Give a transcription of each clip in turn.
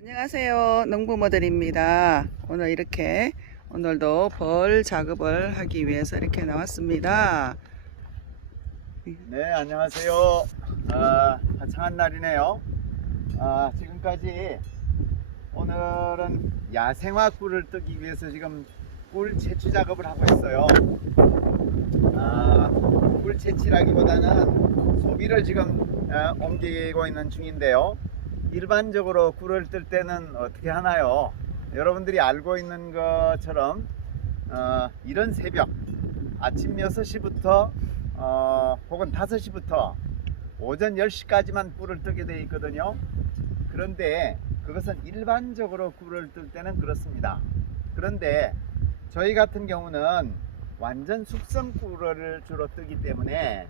안녕하세요. 농부모들입니다. 오늘 이렇게 오늘도 벌 작업을 하기 위해서 이렇게 나왔습니다. 네, 안녕하세요. 아, 화창한 날이네요. 아, 지금까지 오늘은 야생화 꿀을 뜨기 위해서 지금 꿀 채취 작업을 하고 있어요. 아, 꿀 채취라기보다는 소비를 지금 아, 옮기고 있는 중인데요. 일반적으로 꿀을 뜰 때는 어떻게 하나요? 여러분들이 알고 있는 것처럼 어, 이런 새벽 아침 6시부터 어, 혹은 5시부터 오전 10시까지만 꿀을 뜨게 되어 있거든요. 그런데 그것은 일반적으로 꿀을 뜰 때는 그렇습니다. 그런데 저희 같은 경우는 완전 숙성 꿀을 주로 뜨기 때문에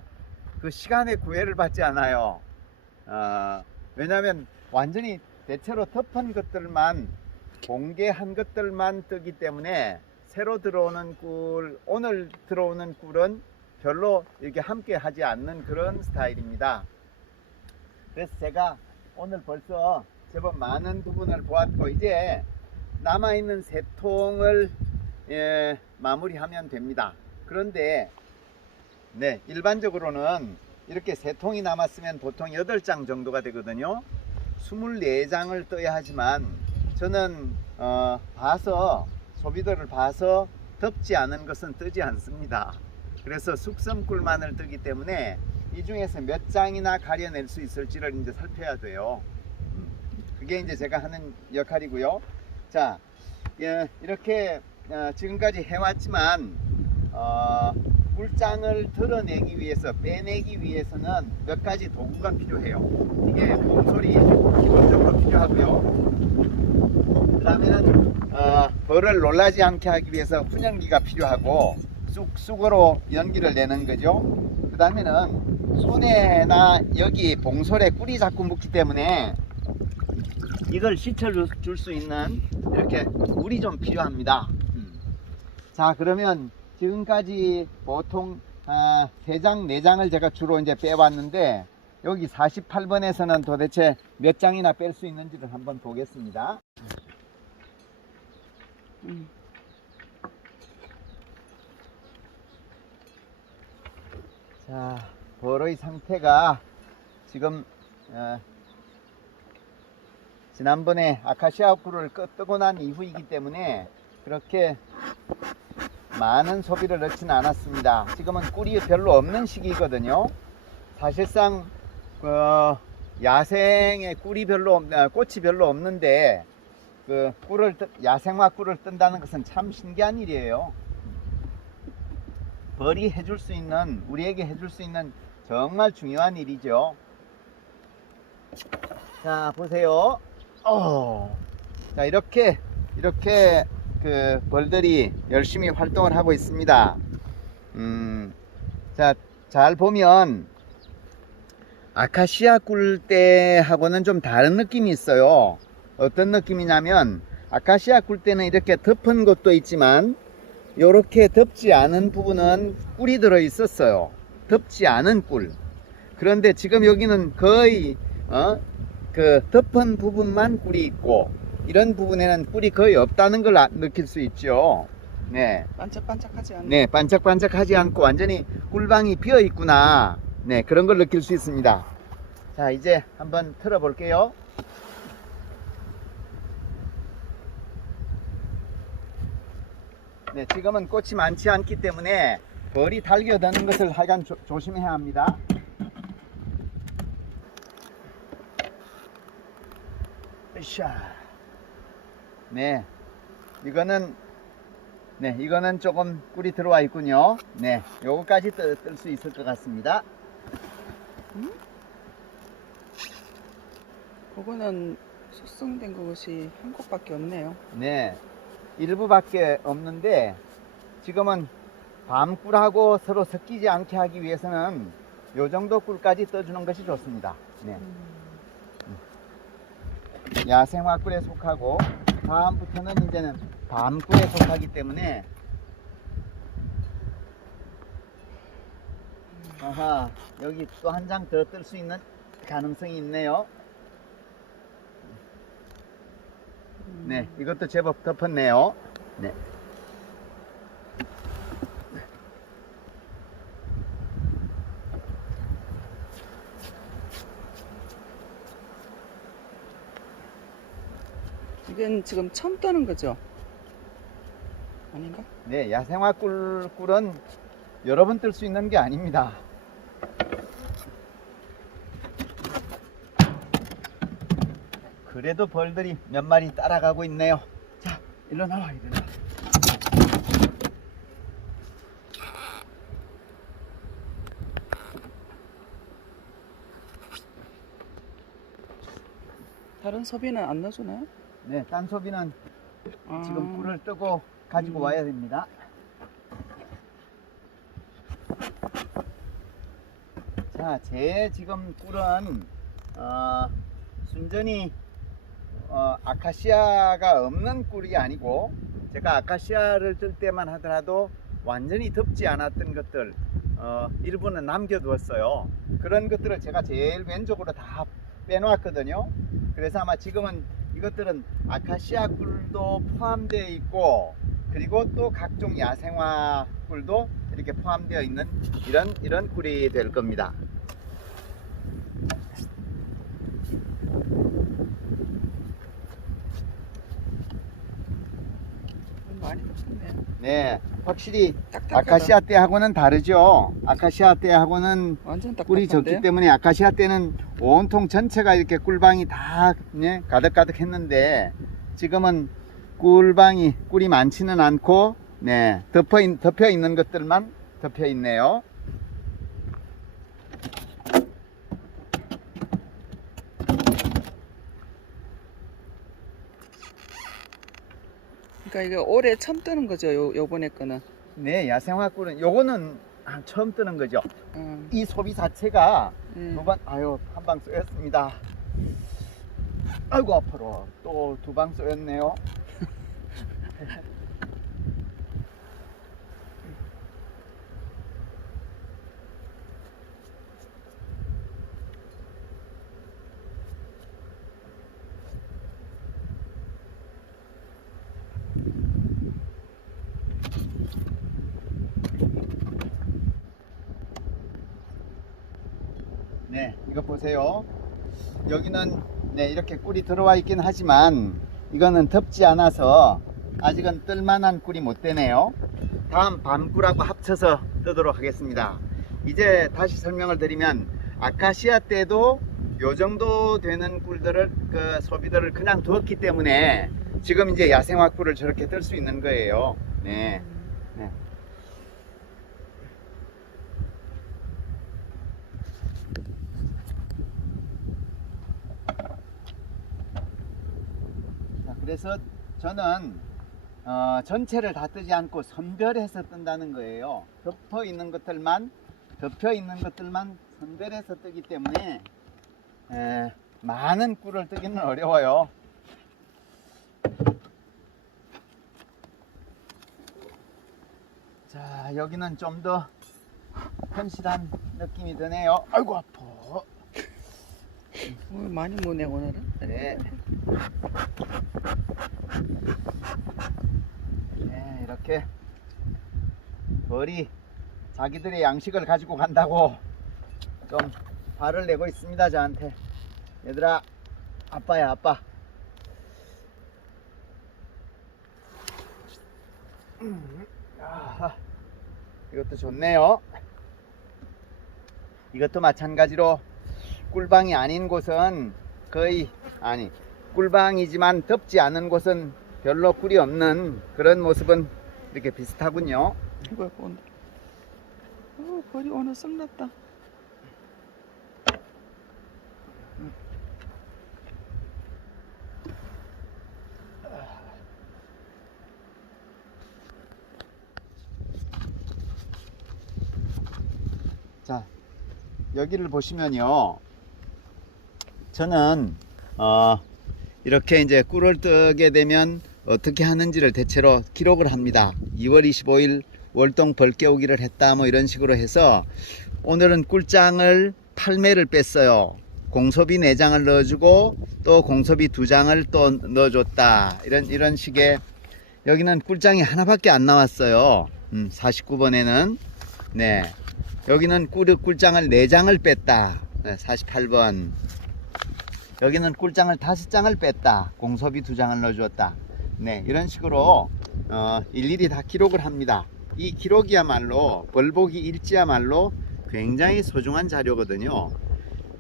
그 시간에 구애를 받지 않아요. 어, 왜냐하면 완전히 대체로 덮은 것들만 공개한 것들만 뜨기 때문에 새로 들어오는 꿀, 오늘 들어오는 꿀은 별로 이렇게 함께 하지 않는 그런 스타일입니다. 그래서 제가 오늘 벌써 제법 많은 부분을 보았고 이제 남아있는 세 통을 예, 마무리하면 됩니다. 그런데 네 일반적으로는 이렇게 세 통이 남았으면 보통 8장 정도가 되거든요. 24장을 떠야 하지만 저는 어, 봐서 소비도를 봐서 덥지 않은 것은 뜨지 않습니다. 그래서 숙성꿀만을 뜨기 때문에 이 중에서 몇 장이나 가려낼 수 있을지를 이제 살펴야 돼요. 음, 그게 이제 제가 하는 역할이고요. 자, 예, 이렇게 어, 지금까지 해왔지만 어, 꿀장을 드러내기 위해서 빼내기 위해서는 몇 가지 도구가 필요해요. 이게 봉솔이 기본적으로 필요하고요. 그 다음에는 어, 벌을 놀라지 않게 하기 위해서 훈연기가 필요하고 쑥쑥으로 연기를 내는 거죠. 그 다음에는 손에나 여기 봉솔에 꿀이 자꾸 묻기 때문에 이걸 씻어줄 수 있는 이렇게 물이 좀 필요합니다. 음. 자 그러면 지금까지 보통 아, 3장, 4장을 제가 주로 이제 빼왔는데 여기 48번에서는 도대체 몇 장이나 뺄 수 있는지를 한번 보겠습니다. 음. 자, 벌의 상태가 지금 어, 지난번에 아카시아 꿀을 끄- 뜨고 난 이후이기 때문에 그렇게 많은 소비를 넣지는 않았습니다. 지금은 꿀이 별로 없는 시기거든요. 사실상 어, 야생에 꿀이 별로 없, 아, 꽃이 별로 없는데 그 꿀을 뜨- 야생화 꿀을 뜬다는 것은 참 신기한 일이에요. 벌이 해줄 수 있는 우리에게 해줄 수 있는 정말 중요한 일이죠. 자 보세요. 어. 자 이렇게 이렇게 그 벌들이 열심히 활동을 하고 있습니다. 음, 자 잘 보면 아카시아 꿀대하고는 좀 다른 느낌이 있어요. 어떤 느낌이냐면 아카시아 꿀대는 이렇게 덮은 것도 있지만 이렇게 덮지 않은 부분은 꿀이 들어 있었어요. 덮지 않은 꿀. 그런데 지금 여기는 거의 어? 그 덮은 부분만 꿀이 있고 이런 부분에는 꿀이 거의 없다는 걸 아- 느낄 수 있죠. 네. 반짝반짝하지 않네. 네, 반짝반짝하지 않고 완전히 꿀방이 비어 있구나. 네, 그런 걸 느낄 수 있습니다. 자, 이제 한번 틀어 볼게요. 네, 지금은 꽃이 많지 않기 때문에 벌이 달겨드는 것을 하여간 조, 조심해야 합니다. 으쌰. 네, 이거는 네, 이거는 조금 꿀이 들어와 있군요. 네, 요거까지 뜰 수 있을 것 같습니다. 그거는 숙성된 것이 한 곳밖에 없네요. 네, 일부밖에 없는데 지금은 밤꿀하고 서로 섞이지 않게 하기 위해서는 요 정도 꿀까지 떠주는 것이 좋습니다. 네, 야생화 꿀에 속하고 다음부터는 이제는 밤꿀에 속하기 때문에 아하 여기 또 한 장 더 뜰 수 있는 가능성이 있네요. 네, 이것도 제법 덮었네요. 네. 이건 지금 처음 떠는 거죠? 아닌가? 네, 야생화 꿀, 꿀은 여러 번 뜰 수 있는 게 아닙니다. 그래도 벌들이 몇 마리 따라가고 있네요. 자, 일로 나와, 일로 나와. 다른 소비는 안 넣어주나요? 네, 딴소비는 아, 지금 꿀을 뜨고 가지고 음. 와야 됩니다. 자, 제 지금 꿀은 어, 순전히 어, 아카시아가 없는 꿀이 아니고 제가 아카시아를 뜰 때만 하더라도 완전히 덮지 않았던 것들 어, 일부는 남겨두었어요. 그런 것들을 제가 제일 왼쪽으로 다 빼놓았거든요. 그래서 아마 지금은 이것들은 아카시아 꿀도 포함되어 있고 그리고 또 각종 야생화 꿀도 이렇게 포함되어 있는 이런 이런 꿀이 될 겁니다. 많이 넣었네. 네, 확실히 딱딱하다. 아카시아 때하고는 다르죠. 아카시아 때하고는 완전 딱딱한데. 꿀이 적기 때문에 아카시아 때는 온통 전체가 이렇게 꿀방이 다 네, 가득가득 했는데 지금은 꿀방이 꿀이 많지는 않고 네, 덮어, 있, 덮여 있는 것들만 덮여 있네요. 그러니까 이게 올해 처음 뜨는 거죠? 요 요번에 거는. 네, 야생화 꿀은 요거는 아, 처음 뜨는 거죠. 음, 이 소비 자체가 음. 두 번, 아유, 한 방 쏘였습니다. 아이고, 아파라. 또두 방 쏘였네요. 네, 이거 보세요. 여기는 네, 이렇게 꿀이 들어와 있긴 하지만 이거는 덮지 않아서 아직은 뜰만한 꿀이 못 되네요. 다음 밤꿀하고 합쳐서 뜨도록 하겠습니다. 이제 다시 설명을 드리면 아카시아 때도 요 정도 되는 꿀들을 그 소비들을 그냥 두었기 때문에 지금 이제 야생화 꿀을 저렇게 뜰 수 있는 거예요. 네. 네. 그래서 저는 어, 전체를 다 뜨지 않고 선별해서 뜬다는 거예요. 덮어 있는 것들만 덮여 있는 것들만 선별해서 뜨기 때문에 에, 많은 꿀을 뜨기는 어려워요. 자, 여기는 좀 더 현실한 느낌이 드네요. 아이고 아파. 어, 많이 무네 오늘은. 네. 네, 이렇게 벌이 자기들의 양식을 가지고 간다고 좀 화를 내고 있습니다, 저한테. 얘들아, 아빠야, 아빠. 이것도 좋네요. 이것도 마찬가지로 꿀방이 아닌 곳은 거의 아니 꿀방이지만 덥지 않은 곳은 별로 꿀이 없는 그런 모습은 이렇게 비슷하군요. 이거 이거 오늘. 어, 벌이 오늘 썩났다. 자 여기를 보시면요. 저는 어, 이렇게 이제 꿀을 뜨게 되면 어떻게 하는지를 대체로 기록을 합니다. 2월 25일 월동 벌 깨우기를 했다 뭐 이런 식으로 해서 오늘은 꿀장을 8매를 뺐어요. 공섭이 네 장을 넣어주고 또 공섭이 두 장을 또 넣어줬다. 이런 이런 식의 여기는 꿀장이 하나밖에 안 나왔어요. 음, 49번에는 네 여기는 꿀 꿀장을 네 장을 뺐다. 네, 48번 여기는 꿀장을 다섯 장을 뺐다. 공섭이 두 장을 넣어주었다. 네 이런 식으로 어, 일일이 다 기록을 합니다. 이 기록이야말로 벌보기 일지야말로 굉장히 소중한 자료거든요.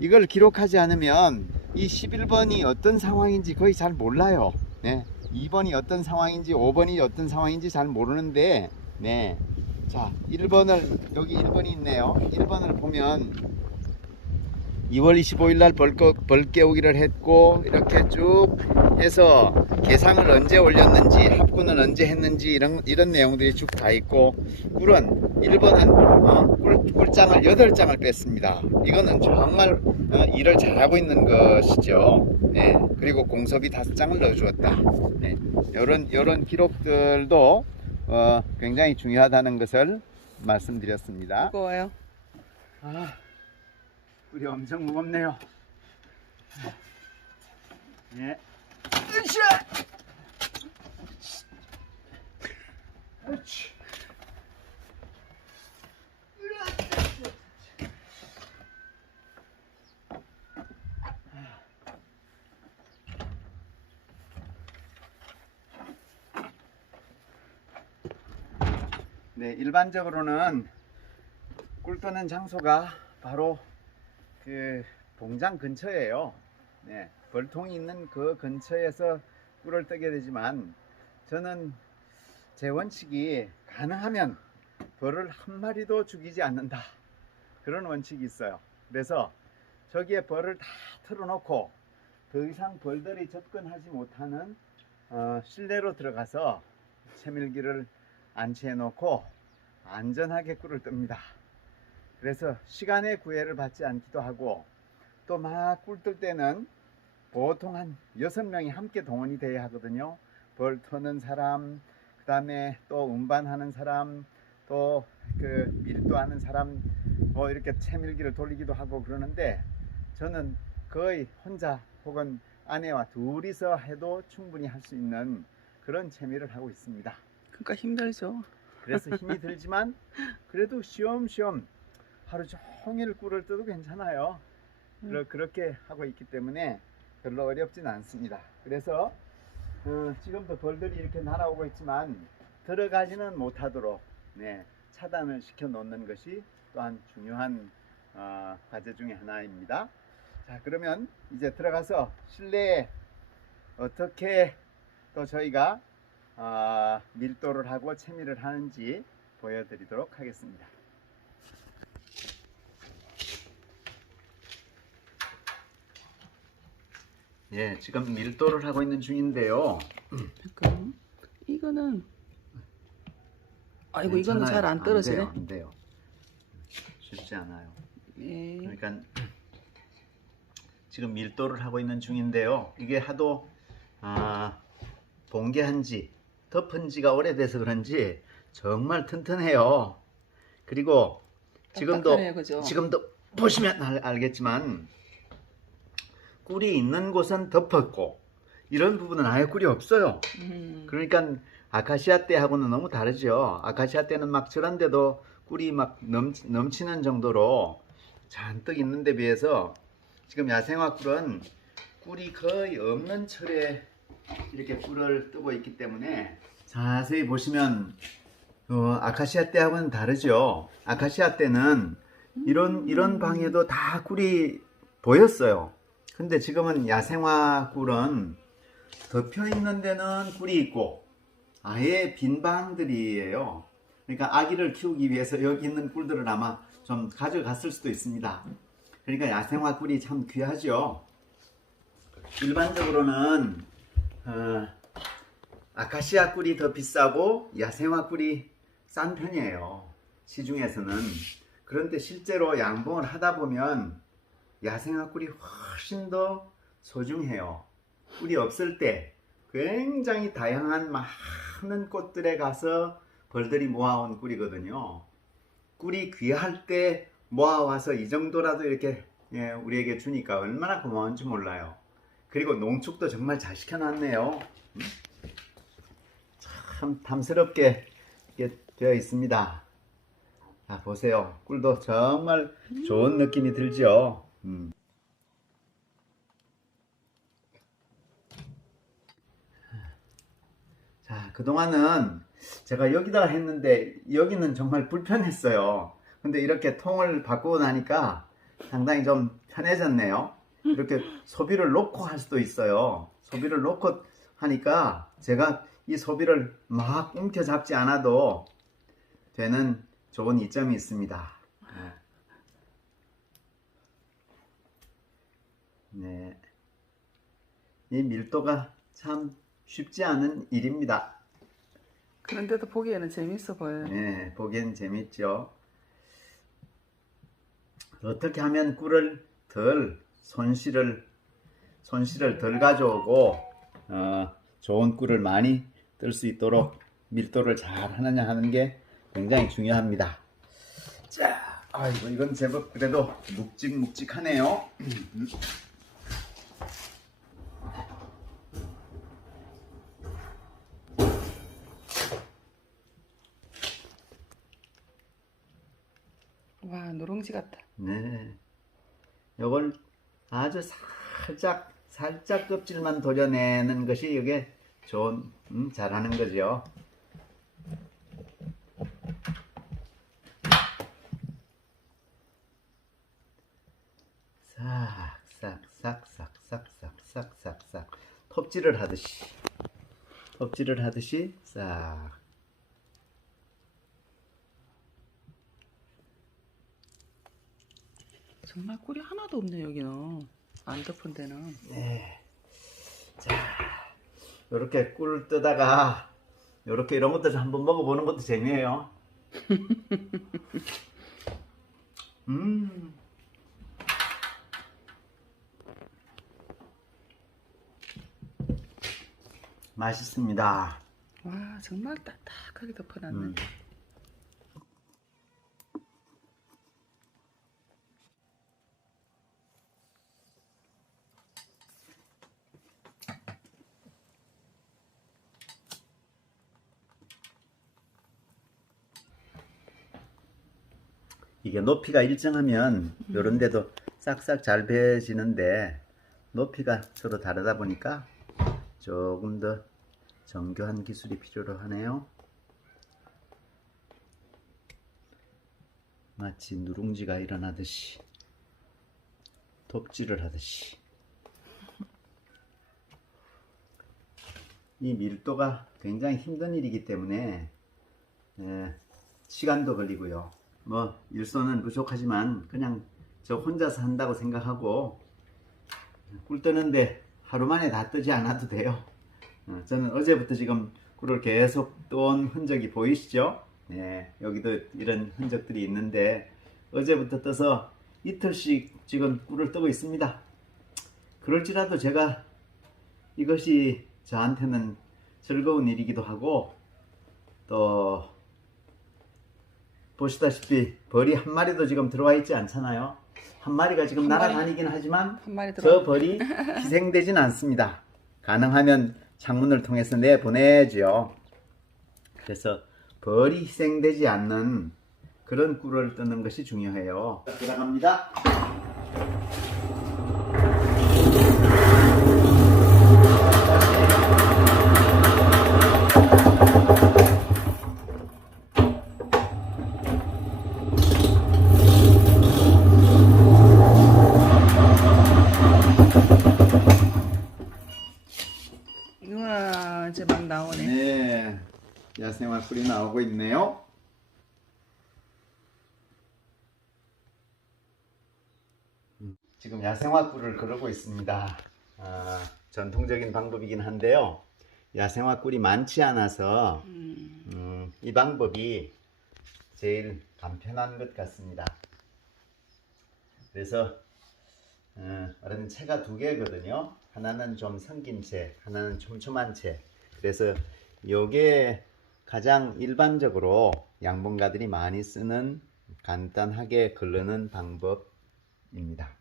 이걸 기록하지 않으면 이 11번이 어떤 상황인지 거의 잘 몰라요. 네. 2번이 어떤 상황인지 5번이 어떤 상황인지 잘 모르는데 네. 자, 1번을 여기 1번이 있네요. 1번을 보면 2월 25일 날 벌, 벌 깨우기를 했고 이렇게 쭉 해서 개상을 언제 올렸는지 합군은 언제 했는지 이런 이런 내용들이 쭉 다 있고 꿀은 1번은 어, 꿀, 꿀장을 8장을 뺐습니다. 이거는 정말 어, 일을 잘하고 있는 것이죠. 네. 그리고 공섭이 5장을 넣어주었다. 네. 이런 이런 기록들도 어, 굉장히 중요하다는 것을 말씀드렸습니다. 무거워요. 아, 꿀이 엄청 무겁네요. 예. 으쌰! 으쌰! 네, 일반적으로는 꿀 떠는 장소가 바로 그 동장 근처예요. 네, 벌통이 있는 그 근처에서 꿀을 뜨게 되지만 저는 제 원칙이 가능하면 벌을 한 마리도 죽이지 않는다. 그런 원칙이 있어요. 그래서 저기에 벌을 다 틀어놓고 더 이상 벌들이 접근하지 못하는 어, 실내로 들어가서 채밀기를 안치해 놓고 안전하게 꿀을 뜹니다. 그래서 시간의 구애를 받지 않기도 하고 또 막 꿀뜰 때는 보통 한 여섯 명이 함께 동원이 돼야 하거든요. 벌 터는 사람, 그 다음에 또 운반하는 사람, 또 그 밀도하는 사람, 뭐 이렇게 채밀기를 돌리기도 하고 그러는데 저는 거의 혼자 혹은 아내와 둘이서 해도 충분히 할 수 있는 그런 채밀을 하고 있습니다. 그러니까 힘들죠. 그래서 힘이 들지만 그래도 쉬엄쉬엄 하루 종일 꿀을 떠도 괜찮아요. 그러- 그렇게 하고 있기 때문에 별로 어렵진 않습니다. 그래서 어, 지금도 벌들이 이렇게 날아오고 있지만 들어가지는 못하도록 네, 차단을 시켜 놓는 것이 또한 중요한 어, 과제 중에 하나입니다. 자 그러면 이제 들어가서 실내에 어떻게 또 저희가 아, 밀도를 하고 채미를 하는지 보여드리도록 하겠습니다. 예, 지금 밀도를 하고 있는 중인데요. 잠깐. 이거는 아이고 이거는 잘 안 떨어지네. 돼요, 안 돼요. 쉽지 않아요. 예. 그러니까 지금 밀도를 하고 있는 중인데요. 이게 하도 아, 봉개한지 덮은 지가 오래돼서 그런지 정말 튼튼해요. 그리고 지금도 딱딱하네요, 그죠? 지금도 보시면 알, 알겠지만 꿀이 있는 곳은 덮었고 이런 부분은 아예 꿀이 없어요. 음. 그러니까 아카시아 때하고는 너무 다르죠. 아카시아 때는 막 저런데도 꿀이 막 넘치, 넘치는 정도로 잔뜩 있는데 비해서 지금 야생화 꿀은 꿀이 거의 없는 철에 이렇게 꿀을 뜨고 있기 때문에 자세히 보시면 어, 아카시아 때하고는 다르죠. 아카시아 때는 이런 이런 방에도 다 꿀이 보였어요. 근데 지금은 야생화 꿀은 덮여 있는 데는 꿀이 있고 아예 빈 방들이에요. 그러니까 아기를 키우기 위해서 여기 있는 꿀들을 아마 좀 가져갔을 수도 있습니다. 그러니까 야생화 꿀이 참 귀하죠. 일반적으로는 어, 아카시아 꿀이 더 비싸고 야생화 꿀이 싼 편이에요. 시중에서는. 그런데 실제로 양봉을 하다 보면 야생화 꿀이 훨씬 더 소중해요. 꿀이 없을 때 굉장히 다양한 많은 꽃들에 가서 벌들이 모아온 꿀이거든요. 꿀이 귀할 때 모아와서 이 정도라도 이렇게 예, 우리에게 주니까 얼마나 고마운지 몰라요. 그리고 농축도 정말 잘 시켜놨네요. 음? 참 탐스럽게 되어 있습니다. 자, 보세요. 꿀도 정말 좋은 느낌이 들죠. 음. 자, 그동안은 제가 여기다가 했는데 여기는 정말 불편했어요. 근데 이렇게 통을 바꾸고 나니까 상당히 좀 편해졌네요. 이렇게 소비를 놓고 할 수도 있어요. 소비를 놓고 하니까 제가 이 소비를 막 움켜잡지 않아도 되는 좋은 이점이 있습니다. 네. 이 밀도가 참 쉽지 않은 일입니다. 그런데도 보기에는 재밌어 보여요. 네, 보기엔 재밌죠. 어떻게 하면 꿀을 덜 손실을 손실을 덜 가져오고 어, 좋은 꿀을 많이 뜰 수 있도록 밀도를 잘 하느냐 하는 게 굉장히 중요합니다. 자, 아이고 이건 제법 그래도 묵직묵직하네요. 와 누룽지 같다. 네. 요걸 아주 살짝 살짝 껍질만 도려내는 것이 이게 좋은 음, 잘하는 거죠. 싹싹싹싹싹싹싹싹 톱질을 하듯이 톱질을 하듯이 싹 정말 꿀이 하나도 없네 여기는. 안 덮은 데는. 네. 자, 요렇게 꿀 뜨다가 요렇게 이런 좀 한번 먹어보는 것도 재미예요. 음. 맛있습니다. 와 정말 딱딱하게 덮어놨네. 음. 이게 높이가 일정하면 이런 데도 싹싹 잘 배지는데 높이가 서로 다르다 보니까 조금 더 정교한 기술이 필요로 하네요. 마치 누룽지가 일어나듯이 톱질을 하듯이 이 밀도가 굉장히 힘든 일이기 때문에 예, 시간도 걸리고요. 뭐 일손은 부족하지만 그냥 저 혼자서 한다고 생각하고 꿀 뜨는데 하루 만에 다 뜨지 않아도 돼요. 어, 저는 어제부터 지금 꿀을 계속 떠온 흔적이 보이시죠? 네, 여기도 이런 흔적들이 있는데 어제부터 떠서 이틀씩 지금 꿀을 뜨고 있습니다. 그럴지라도 제가 이것이 저한테는 즐거운 일이기도 하고 또 보시다시피 벌이 한 마리도 지금 들어와 있지 않잖아요. 한 마리가 지금 한? 날아다니긴 하지만 한 마리 저 들어. 벌이 희생되진 않습니다. 가능하면 창문을 통해서 내보내죠. 그래서 벌이 희생되지 않는 그런 꿀을 뜨는 것이 중요해요. 들어갑니다. 우와 이제 막 나오네. 네, 야 생화 꿀이 나오고 있네요. 음, 지금 야생화 꿀을 그러고 있습니다. 아, 전통적인 방법이긴 한데요. 야생화 꿀이 많지 않아서 음, 음, 이 방법이 제일 간편한 것 같습니다. 그래서 어, 말하면 채가 두 개거든요. 하나는 좀 성긴 채, 하나는 촘촘한 채. 그래서 요게 가장 일반적으로 양봉가들이 많이 쓰는 간단하게 걸르는 방법입니다.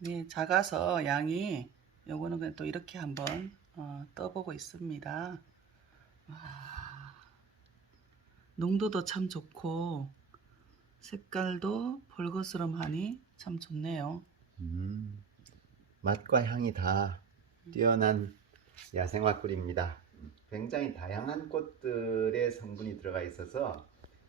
네, 작아서 양이 요거는 그냥 또 이렇게 한번 어, 떠보고 있습니다. 와, 농도도 참 좋고 색깔도 볼거스름하니 참 좋네요. 음, 맛과 향이 다 뛰어난 야생화 꿀입니다. 굉장히 다양한 꽃들의 성분이 들어가 있어서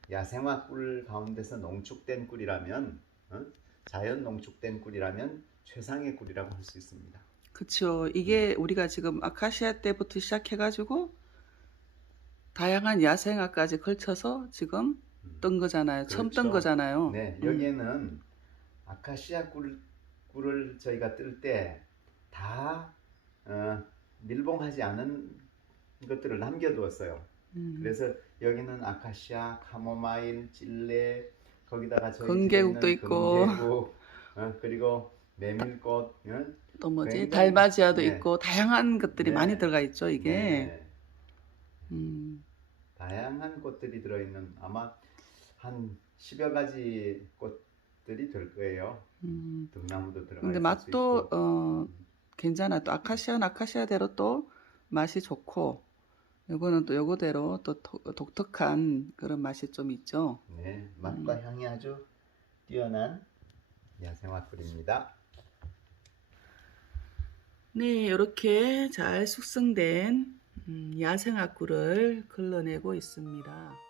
야생화 꿀 가운데서 농축된 꿀이라면 어? 자연 농축된 꿀이라면 최상의 꿀이라고 할 수 있습니다. 그쵸. 이게 우리가 지금 아카시아 때부터 시작해가지고 다양한 야생화까지 걸쳐서 지금 음. 뜬 거잖아요. 처음 뜬 그렇죠. 거잖아요. 네, 음. 여기에는 아카시아 꿀, 꿀을 저희가 뜰 때다 어, 밀봉하지 않은 것들을 남겨두었어요. 음. 그래서 여기는 아카시아, 카모마일, 찔레, 거기다가 저희 있는 있고. 건개국, 어, 그리고 메밀꽃, 어? 또 뭐지? 굉장히- 달마지아도 네. 있고 다양한 것들이 네. 많이 들어가 있죠. 이게. 네, 음. 다양한 꽃들이 들어있는 아마 한 10여 가지 꽃들이 될 거예요. 음. 등나무도 들어가 근데 맛도. 어 괜찮아. 또 아카시아는 아카시아대로 또 맛이 좋고 요거는 또 요거대로 또 독- 독특한 그런 맛이 좀 있죠. 네, 맛과 음. 향이 아주 뛰어난 야생화 꿀입니다. 네, 이렇게 잘 숙성된 음, 야생화꿀을 걸러내고 있습니다.